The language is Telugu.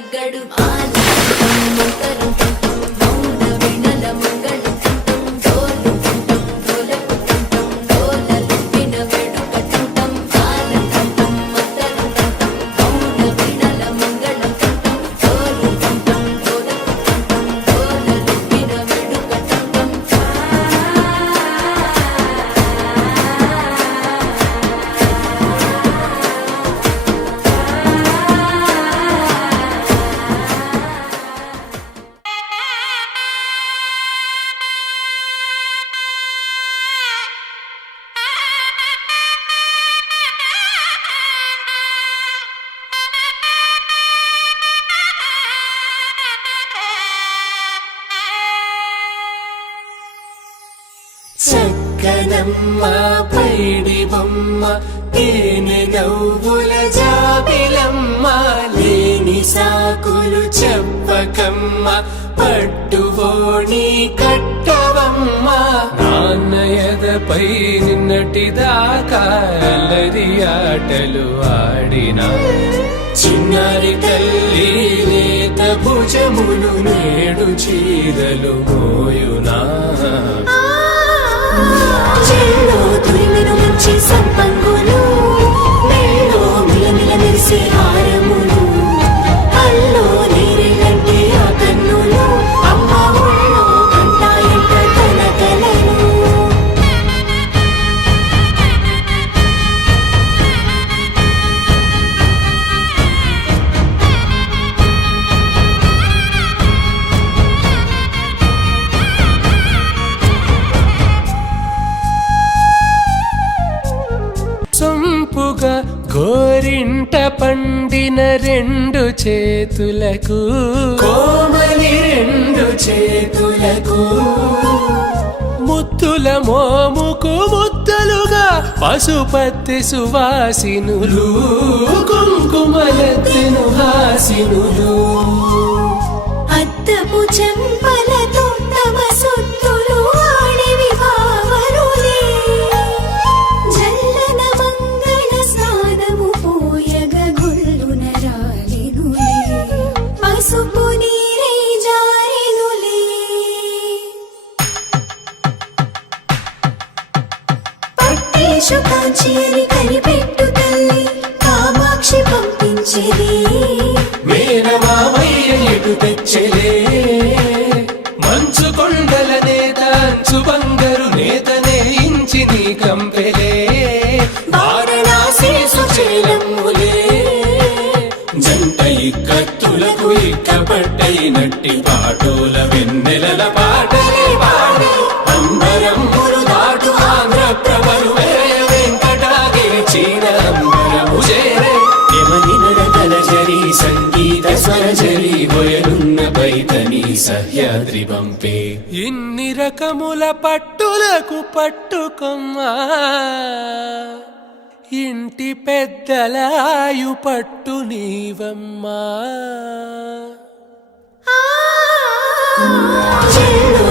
తగ్గడు చక్కనమ్మ పైడి బొమ్మ తేనె నవ్వుల జాబిలమ్మ లేని సాకులు చెప్పకమ్మ పట్టువోణి కట్టవమ్మ నాన్నయదపై నిన్నటిదాకా అల్లరి ఆటలు ఆడినా చిన్నారి తల్లి లేత భుజములు నేడు చీరలు మోయునా చెల్లో తురిమిన మంచి సంపంగులు మెల్లో మిలమిల మెరిసే హారములు అల్లో నీరెళ్ళంటే ఆ కన్నులు అమ్మ ఒళ్ళో కంటాయంట తన కలలు సొంపుగా గోరింట పండిన రెండు చేతులకు కోమలి రెండు చేతులకు ముద్దుల మోముకు ముద్దలుగా పశుపతి సువాసినులు కుంకుమలెత్తెను హాసినులు అద్దపు చెంపలతో తమ సొత్తులు ఆడివి భావరులే జల్లన మంగళ స్నానము పోయగ గొల్లున రాలినులే పసుపు నీరే జారినులే పట్టేశు కాంచి అని కనిపెట్టు తల్లి కామాక్షి పంపించేది మేనమామయ్య ఎటు తెచ్చలే మంచు కొండల నేత అంచు బంగారు నేతనే ఇంచి నీ కంపెలే వారణాసి సుచేలమ్ములే జంట ఇక్కత్తులకు ఇక్కపట్టైనట్టి పాటోల వెన్నెలల పాటలే పాడే అంబరమ్ములు దాటు ఆంధ్ర ప్రభలు వేయ వెంకటాగిరి చీన అంబరము చేరే యమనినడతలజరి సంగీత స్వరజరి వయలున్న పైతని సహ్యాద్రి పంపే ఇన్ని రకముల పట్టులకు పట్టుకొమ్మా ఇంటి పెద్దలాయు పట్టు నీవమ్మా చెల్లో